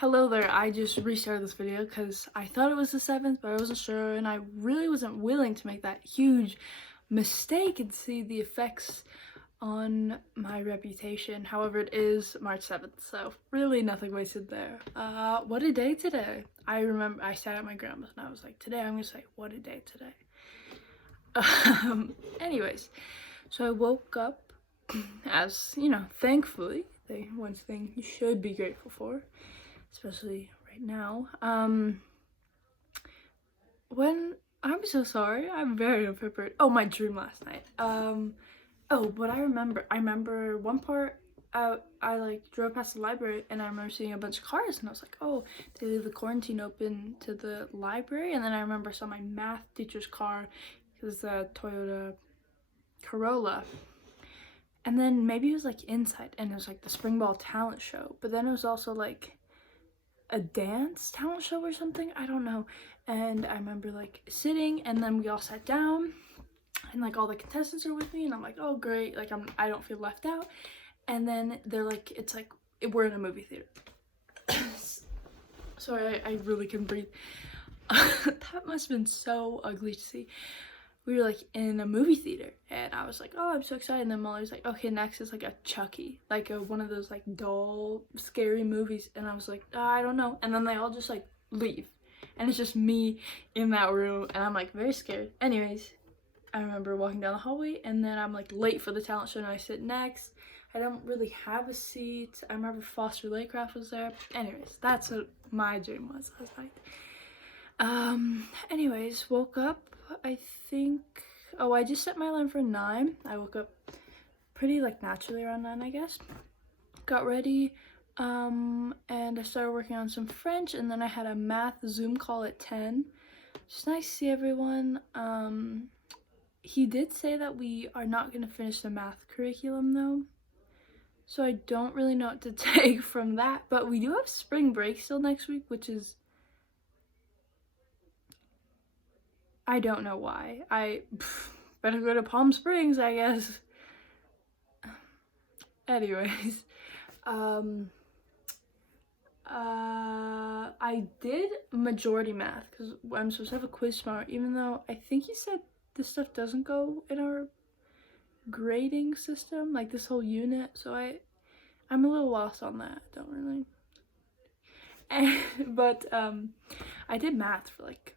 Hello there, I just restarted this video because I thought it was the 7th, but I wasn't sure, and I really wasn't willing to make that huge mistake and see the effects on my reputation. However, it is March 7th, so really nothing wasted there. What a day today. I remember I sat at my grandma's and I was like, today I'm gonna say, what a day today. Anyways, so I woke up, as, you know, thankfully, the one thing you should be grateful for, especially right now. When I'm so sorry, I'm very unprepared. Oh, my dream last night. But I remember one part. I like drove past the library and I remember seeing a bunch of cars and I was like, oh, they leave the quarantine open to the library. And then I remember I saw my math teacher's car. It was a Toyota Corolla. And then maybe it was like inside and it was like the Spring Ball talent show. But then it was also like a dance talent show or something, I don't know. And I remember like sitting and then we all sat down and like all the contestants are with me and I'm like, oh great, like I don't feel left out. And then they're like, it's like we're in a movie theater. Sorry, I really couldn't breathe. That must have been so ugly to see. We were like in a movie theater and I was like, oh, I'm so excited. And then Molly was like, okay, next is like a Chucky, like one of those like doll scary movies. And I was like, oh, I don't know. And then they all just like leave and it's just me in that room and I'm like very scared. Anyways, I remember walking down the hallway and then I'm like late for the talent show and I sit next. I don't really have a seat. I remember Foster Laycraft was there. Anyways, that's what my dream was last night. Anyways, woke up, I think, I just set my alarm for 9. I woke up pretty like naturally around 9, I guess. Got ready, and I started working on some French, and then I had a math Zoom call at 10. Just nice to see everyone. He did say that we are not going to finish the math curriculum though, so I don't really know what to take from that, but we do have spring break still next week, which is, I don't know why. Better go to Palm Springs, I guess. Anyways, I did majority math because I'm supposed to have a quiz tomorrow, even though I think he said this stuff doesn't go in our grading system, like this whole unit, so I'm a little lost on that. I don't really. But I did math for like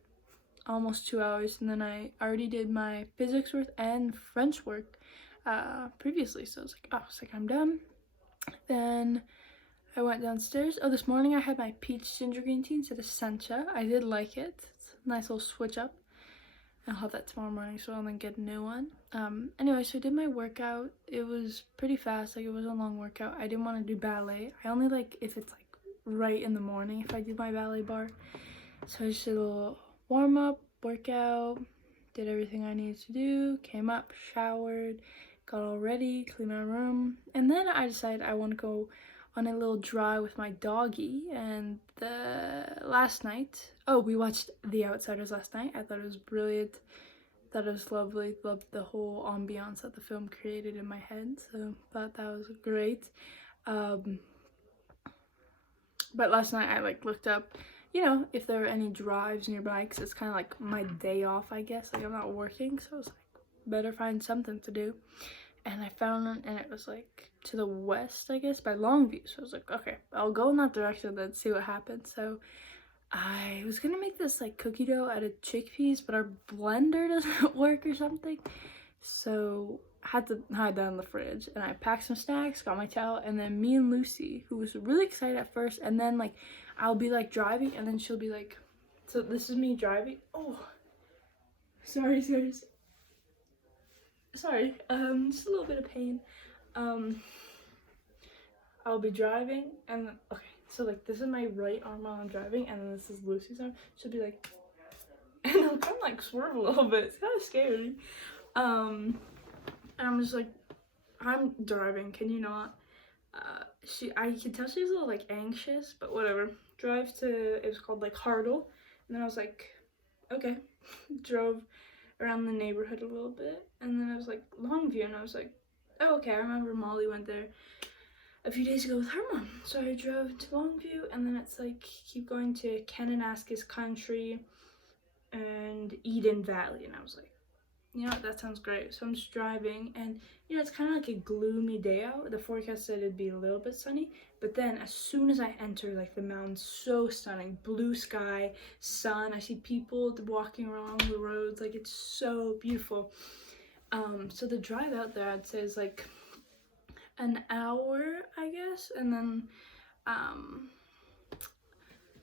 almost 2 hours and then I already did my physics work and French work previously, so I was like, I'm done. Then I went downstairs. Oh, this morning I had my peach ginger green tea instead of sencha. I did like it. It's a nice little switch up. I'll have that tomorrow morning, so I'll then get a new one. Anyway, so I did my workout. It was pretty fast, like it was a long workout. I didn't want to do ballet. I only like if it's like right in the morning if I do my ballet bar. So I just did a little warm up, workout, did everything I needed to do, came up, showered, got all ready, cleaned my room, and then I decided I want to go on a little drive with my doggy. And last night, we watched The Outsiders last night. I thought it was brilliant, thought it was lovely, loved the whole ambiance that the film created in my head, so thought that was great. But last night I like looked up, you know, if there are any drives nearby, because it's kind of like my day off, I guess. Like I'm not working, so I was like, better find something to do. And I found one, and it was like to the west, I guess, by Longview. So I was like, okay, I'll go in that direction then see what happens. So I was gonna make this like cookie dough out of chickpeas, but our blender doesn't work or something. So I had to hide that in the fridge, and I packed some snacks, got my towel, and then me and Lucy, who was really excited at first, and then like I'll be like driving and then she'll be like, so this is me driving. Oh, sorry, just a little bit of pain. I'll be driving and okay, so like this is my right arm while I'm driving and then this is Lucy's arm. She'll be like, and I'll kind of like swerve a little bit. It's kind of scary. And I'm just like, I'm driving, can you not? I could tell she's a little like anxious, but whatever. Drive to, it was called like Hartle, and then I was like, okay. Drove around the neighborhood a little bit, and then I was like Longview, and I was like, oh, okay, I remember Molly went there. a few days ago with her mom. So I drove to Longview, and then it's like keep going to Kananaskis Country and Eden Valley, and I was like, you know what, that sounds great. So I'm just driving, and you know, it's kind of like a gloomy day out. The forecast said it'd be a little bit sunny, but then as soon as I enter like the mountains, so stunning, blue sky, sun, I see people walking along the roads, like it's so beautiful. So the drive out there, I'd say, is like an hour, I guess, and then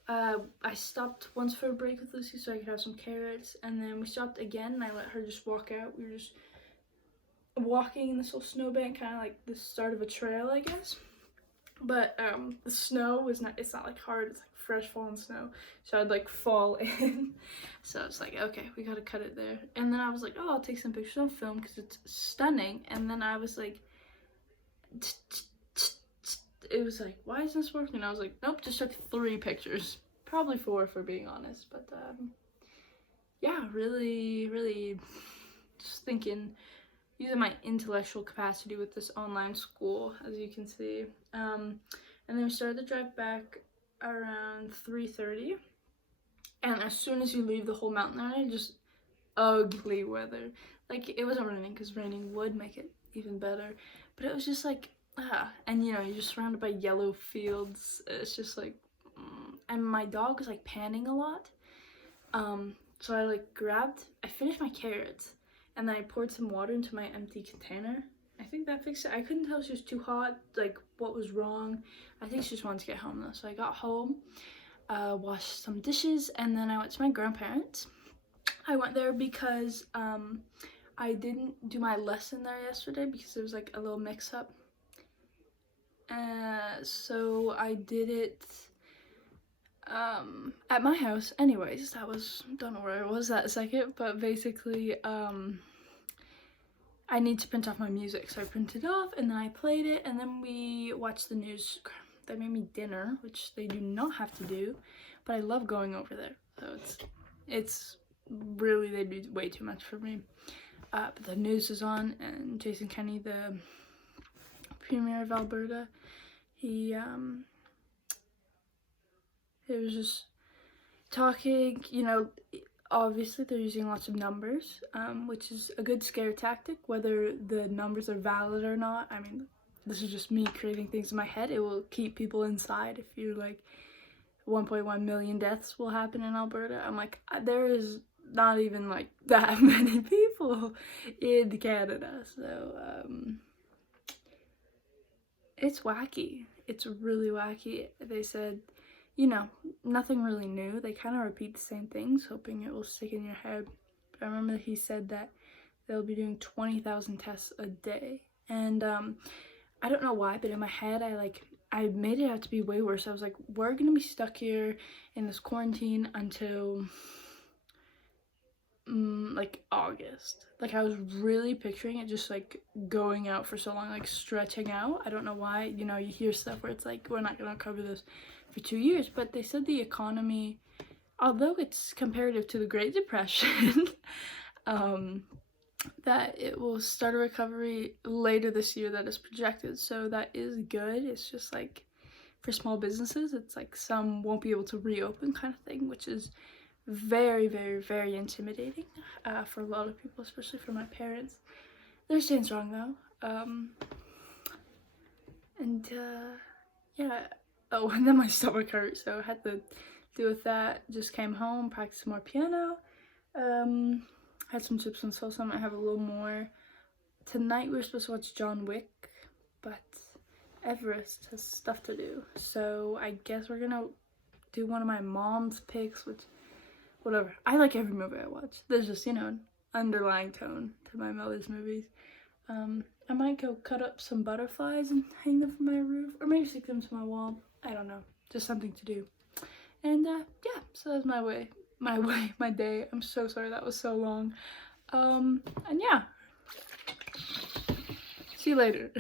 I stopped once for a break with Lucy so I could have some carrots, and then we stopped again and I let her just walk out. We were just walking in this little snowbank, kind of like the start of a trail, I guess. But the snow was not, it's not like hard, it's like fresh fallen snow, so I'd like fall in. So I was like, okay, we gotta cut it there. And then I was like, oh, I'll take some pictures on film because it's stunning. And then I was like, it was like, why is this working? I was like, nope, just took 3 pictures, probably 4 for being honest. But yeah, really just thinking, using my intellectual capacity with this online school, as you can see. And then we started the drive back around 3:30, and as soon as you leave the whole mountain area, just ugly weather. Like, it wasn't raining because raining would make it even better, but it was just like, and you know, you're just surrounded by yellow fields. It's just like, and my dog was like panning a lot. So I like I finished my carrots, and then I poured some water into my empty container. I think that fixed it. I couldn't tell if she was too hot, like what was wrong. I think she just wanted to get home though. So I got home, washed some dishes, and then I went to my grandparents'. I went there because I didn't do my lesson there yesterday because there was like a little mix-up. So I did it at my house. Anyways, that was, don't know where it was that second, but basically I need to print off my music, so I printed it off and then I played it, and then we watched the news. They made me dinner, which they do not have to do, but I love going over there, so it's really, they do way too much for me. But the news is on, and Jason Kenney, the Premier of Alberta, he was just talking, you know, obviously they're using lots of numbers, which is a good scare tactic, whether the numbers are valid or not. I mean, this is just me creating things in my head. It will keep people inside. If you're like, 1.1 million deaths will happen in Alberta, I'm like, there is not even like that many people in Canada, so it's wacky. It's really wacky. They said, you know, nothing really new. They kind of repeat the same things, hoping it will stick in your head. But I remember that he said that they'll be doing 20,000 tests a day. And I don't know why, but in my head, I made it out to be way worse. I was like, we're gonna be stuck here in this quarantine until like August. Like, I was really picturing it just like going out for so long, like stretching out. I don't know why, you know, you hear stuff where it's like, we're not gonna cover this for 2 years, but they said the economy, although it's comparative to the Great Depression, that it will start a recovery later this year that is projected, so that is good. It's just like for small businesses, it's like some won't be able to reopen kind of thing, which is very intimidating for a lot of people, especially for my parents. They're staying strong though. Yeah. Oh, and then my stomach hurt, so I had to deal with that. Just came home, practiced more piano. Had some chips and salsa. I might have a little more. Tonight we were supposed to watch John Wick, but Everest has stuff to do, so I guess we're gonna do one of my mom's picks, which, whatever. I like every movie I watch. There's just, you know, an underlying tone to my mother's movies. I might go cut up some butterflies and hang them from my roof, or maybe stick them to my wall. I don't know, just something to do. And yeah, so that's my day. I'm so sorry that was so long. And yeah, see you later.